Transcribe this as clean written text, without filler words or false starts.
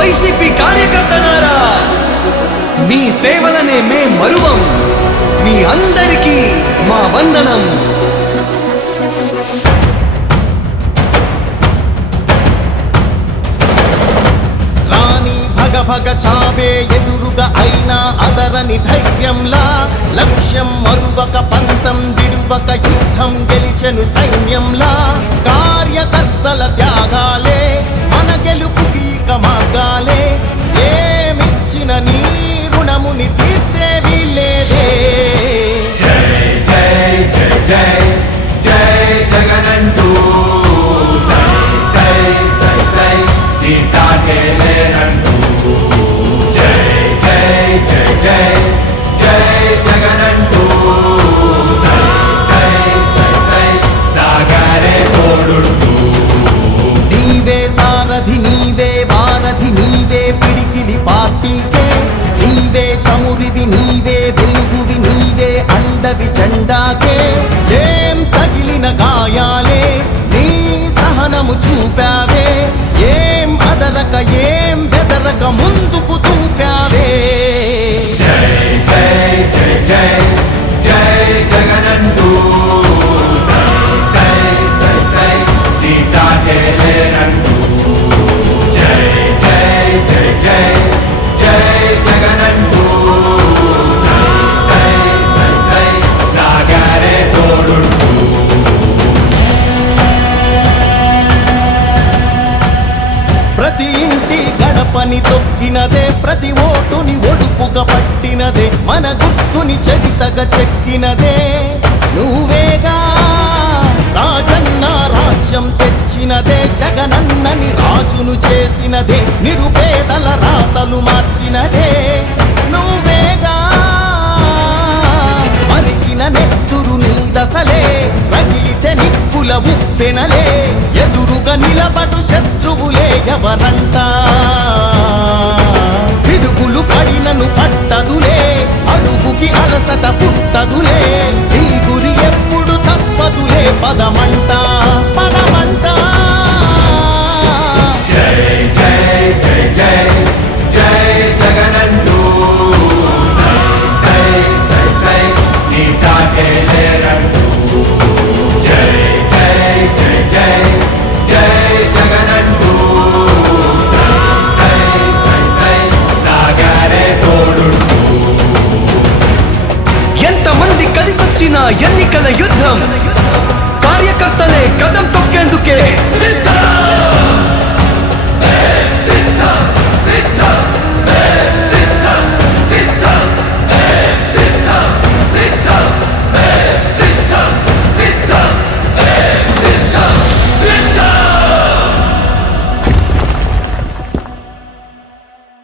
YCP కార్యకర్తలారా, మీ సేవలనే మే మరువం. మీ అందరికీ మా వందనం. భగ చావే ఎదురుగా అయినా అదరని ధైర్యంలా, లక్ష్యం మరువక పంతం విడువక యుద్ధం గెలిచెను సైన్యంలా. కార్యకర్తల త్యాగాలే మన గెలుపుకి మార్గాలే. ఏమిచ్చిన నీ రుణముని తీర్చేవి లేదే. జై జై జై జై జై జగనంటూ సై సై సై సై నీ సాటే లేనంటూ. జై జై జై జై జై జగనంటూ సై సై సై సై సాగరే తోడుంటూ. నీవే సారథి నీవే వారధి నీవే పిడికిలి పార్టీకే. నీవే చమురివి నీవే వెలుగువి నీవే అండవి జెండాకే. ఏం తగిలిన గాయాలే నీ సహనము చూపావే. ఏం అదరక ఏం బెదరక ముందుకు దూకావే. జై జై జై జై జై జగనంటూ సై సై సై సై నీ సాటే లేనంటూ. జై జై జై జై జై జగనంటూ సై సై సై సై సాగరే తోడుంటూ. ప్రతి ఇంటి గడపని తొక్కినదే, ప్రతి ఓటుని ఒడుపుగా పట్టినదే, మన గుర్తుని చరితగా చెక్కినదే నువ్వేగా. రాజన్న రాజ్యం తెచ్చినదే, జగనన్నని రాజును చేసినదే, నిరుపేదల రాతలు మార్చినదే నువ్వేగా. మరిగిన నెత్తురు నీ దశలే, రగిలితే నిప్పుల ఉప్పెనలే. ఎదురుగా నిలబడు శత్రువులే ఎవరంట. పిడుగులు పడినను పట్టదులే, అడుగుకి అలసట పుట్టదులే. ఈ గురి ఎప్పుడు తప్పదులే పదమంట.